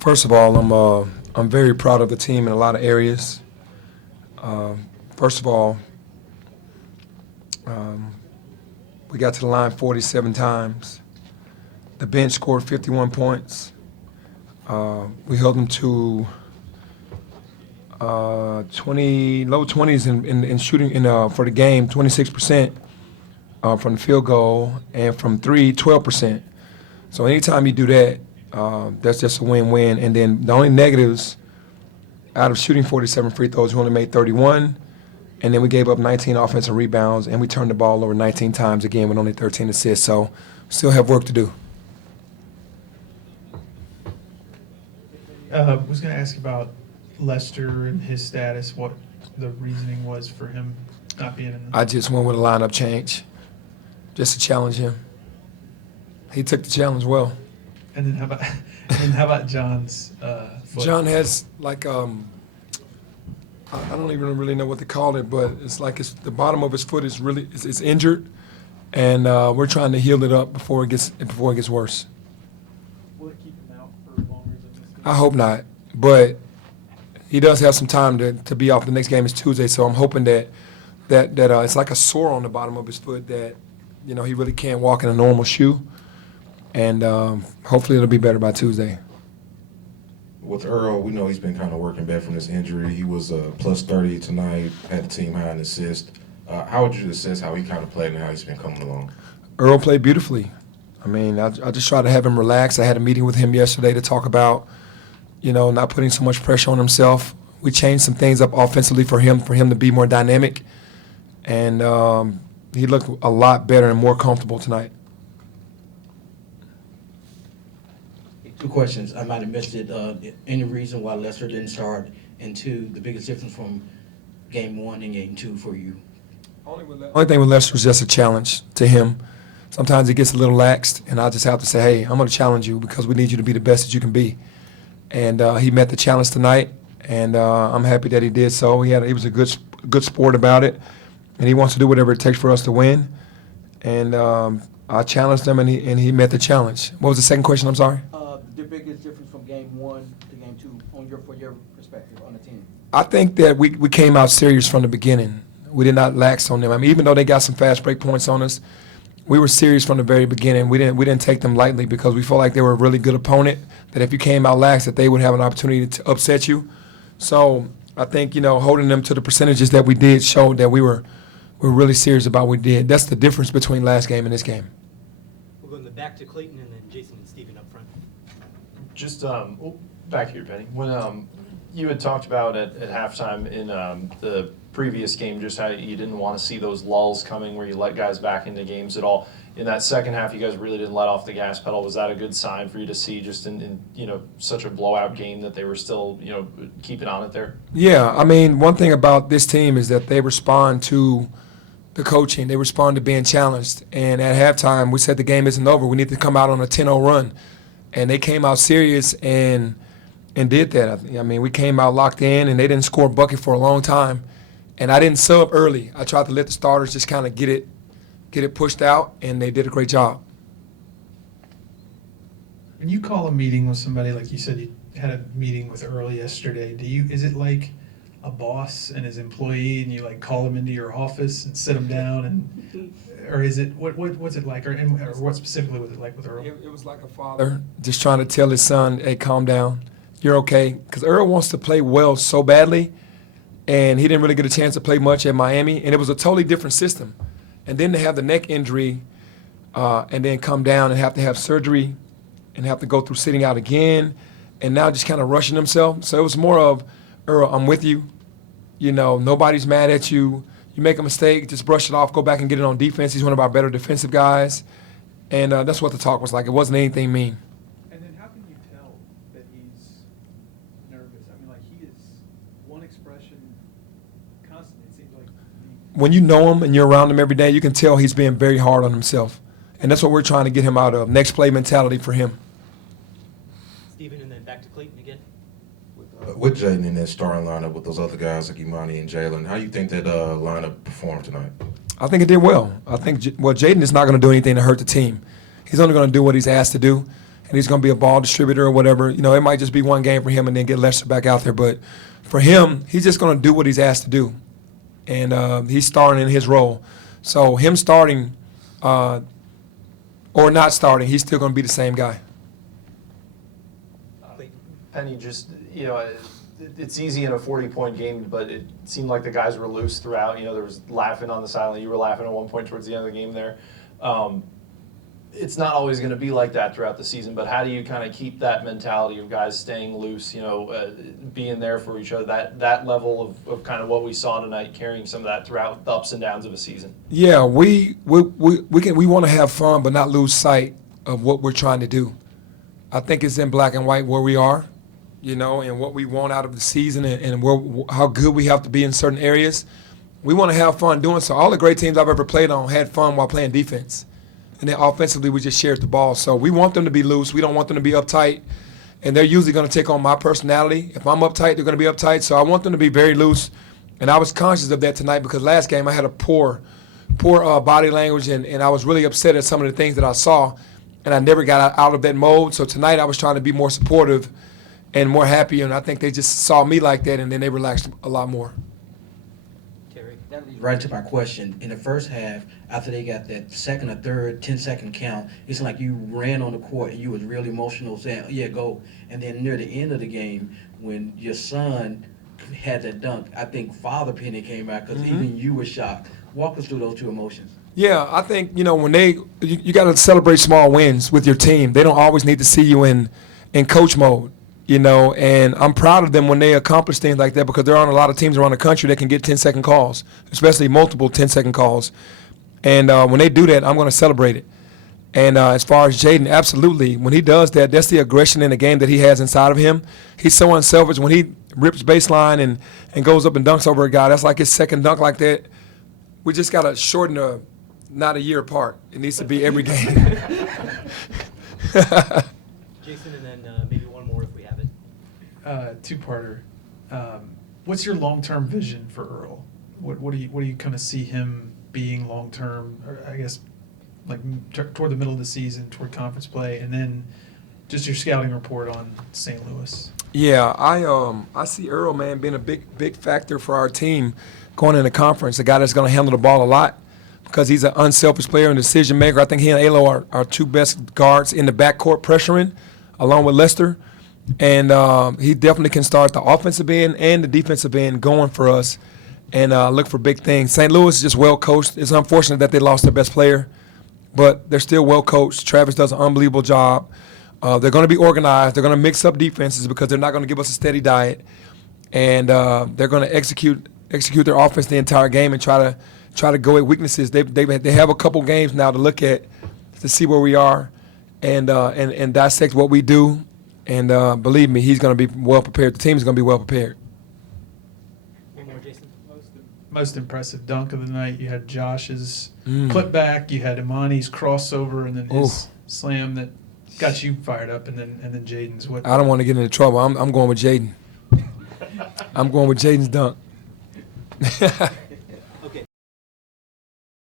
First of all, I'm very proud of the team in a lot of areas. First of all, um, we got to the line 47 times. The bench scored 51 points. We held them to low 20s in shooting for the game, 26% from the field goal, and from three, 12%. So anytime you do that, that's just a win-win. And then the only negatives out of shooting 47 free throws, we only made 31, and then we gave up 19 offensive rebounds, and we turned the ball over 19 times again with only 13 assists. So still have work to do. Was going to ask about Lester and his status, what the reasoning was for him not being in the... I just went with a lineup change just to challenge him. He took the challenge well. And then how about John's foot? John has like I don't even really know what to call it, but it's like the bottom of his foot is really it's injured, and we're trying to heal it up before it gets worse. Will it keep him out for longer than this? I hope not, but he does have some time to be off. The next game is Tuesday, so I'm hoping that it's like a sore on the bottom of his foot that he really can't walk in a normal shoe, and hopefully it'll be better by Tuesday. With Earl, we know he's been kind of working back from this injury. He was plus 30 tonight, had the team high in assists. How would you assess how he kind of played and how he's been coming along? Earl played beautifully. I mean, I just try to have him relax. I had a meeting with him yesterday to talk about, not putting so much pressure on himself. We changed some things up offensively for him to be more dynamic, and he looked a lot better and more comfortable tonight. Two questions. I might have missed it. Any reason why Lester didn't start? And two, the biggest difference from game one and game two for you? Only thing with Lester is just a challenge to him. Sometimes he gets a little laxed, and I just have to say, hey, I'm going to challenge you because we need you to be the best that you can be. And he met the challenge tonight, and I'm happy that he did so. He was a good sport about it, and he wants to do whatever it takes for us to win. And I challenged him, and he met the challenge. What was the second question? I'm sorry. The biggest difference from game one to game two for your perspective on the team? I think that we came out serious from the beginning. We did not lax on them. I mean, even though they got some fast break points on us, we were serious from the very beginning. We didn't take them lightly because we felt like they were a really good opponent, that if you came out lax, that they would have an opportunity to upset you. So I think, holding them to the percentages that we did showed that we were really serious about what we did. That's the difference between last game and this game. We'll go back to Clayton and then Jason and Steven up front. Just back here, Penny. When you had talked about at halftime in the previous game just how you didn't want to see those lulls coming where you let guys back into games at all. In that second half, you guys really didn't let off the gas pedal. Was that a good sign for you to see just in such a blowout game that they were still keeping on it there? Yeah, I mean, one thing about this team is that they respond to the coaching. They respond to being challenged. And at halftime, we said the game isn't over. We need to come out on a 10-0 run. And they came out serious and did that. I mean, we came out locked in, and they didn't score a bucket for a long time. And I didn't sub early. I tried to let the starters just kind of get it pushed out, and they did a great job. When you call a meeting with somebody, like you said, you had a meeting with Earl yesterday. Is it like a boss and his employee, and you like call him into your office and sit him down, or is it what's it like, or what specifically was it like with Earl? It was like a father just trying to tell his son, "Hey, calm down, you're okay," because Earl wants to play well so badly, and he didn't really get a chance to play much at Miami, and it was a totally different system. And then to have the neck injury, and then come down and have to have surgery, and have to go through sitting out again, and now just kind of rushing himself. So it was more of, Earl, I'm with you. Nobody's mad at you. You make a mistake, just brush it off, go back and get it on defense. He's one of our better defensive guys. And that's what the talk was like. It wasn't anything mean. And then how can you tell that he's nervous? I mean, like, he is one expression constantly. It seems like when you know him and you're around him every day, you can tell he's being very hard on himself. And that's what we're trying to get him out of, next play mentality for him. Steven and then back to Clayton again. With Jaden in that starting lineup with those other guys like Imani and Jalen, how do you think that lineup performed tonight? I think it did well. I think, Jaden is not going to do anything to hurt the team. He's only going to do what he's asked to do. and he's going to be a ball distributor or whatever. You know, it might just be one game for him and then get Lester back out there. But for him, he's just going to do what he's asked to do, and he's starting in his role. So him starting or not starting, he's still going to be the same guy. Penny, just, you know, it's easy in a 40-point game, but it seemed like the guys were loose throughout. You know, there was laughing on the sideline. You were laughing at one point towards the end of the game there. It's not always going to be like that throughout the season, but how do you kind of keep that mentality of guys staying loose, you know, being there for each other, that level of kind of what we saw tonight, carrying some of that throughout the ups and downs of a season? Yeah, we want to have fun but not lose sight of what we're trying to do. I think it's in black and white where we are, you know, and what we want out of the season and how good we have to be in certain areas. We want to have fun doing so. All the great teams I've ever played on had fun while playing defense. And then offensively, we just shared the ball. So we want them to be loose. We don't want them to be uptight. And they're usually going to take on my personality. If I'm uptight, they're going to be uptight. So I want them to be very loose. And I was conscious of that tonight because last game I had a poor body language, and I was really upset at some of the things that I saw. And I never got out of that mode. So tonight I was trying to be more supportive and more happy. And I think they just saw me like that, and then they relaxed a lot more. That leads right to my question. In the first half, after they got that second or third 10-second count, it's like you ran on the court and you was really emotional saying, yeah, go. And then near the end of the game, when your son had that dunk, I think Father Penny came out because even you were shocked. Walk us through those two emotions. Yeah, I think, you know, when you got to celebrate small wins with your team. They don't always need to see you in coach mode. You know, and I'm proud of them when they accomplish things like that because there aren't a lot of teams around the country that can get 10-second calls, especially multiple 10-second calls. And when they do that, I'm going to celebrate it. And as far as Jaden, absolutely. When he does that, that's the aggression in the game that he has inside of him. He's so unselfish. When he rips baseline and goes up and dunks over a guy, that's like his second dunk like that. We just got to shorten not a year apart. It needs to be every game. Jason, and then maybe one more if we have it. Two-parter. What's your long-term vision for Earl? What do you kind of see him being long-term? Or I guess like toward the middle of the season, toward conference play, and then just your scouting report on St. Louis. Yeah, I see Earl, man, being a big factor for our team going into conference. A guy that's going to handle the ball a lot because he's an unselfish player and decision maker. I think he and Alo are two best guards in the backcourt pressuring, along with Lester. And he definitely can start the offensive end and the defensive end going for us and look for big things. St. Louis is just well coached. It's unfortunate that they lost their best player, but they're still well coached. Travis does an unbelievable job. They're going to be organized. They're going to mix up defenses because they're not going to give us a steady diet. And they're going to execute their offense the entire game and try to go at weaknesses. They have a couple games now to look at to see where we are and dissect what we do. And believe me, he's going to be well prepared. The team is going to be well prepared. One more, Jason. Most impressive dunk of the night. You had Josh's putback. You had Imani's crossover, and then his slam that got you fired up, and then Jaden's. What? I don't want to get into trouble. I'm going with Jaden. I'm going with Jaden's dunk.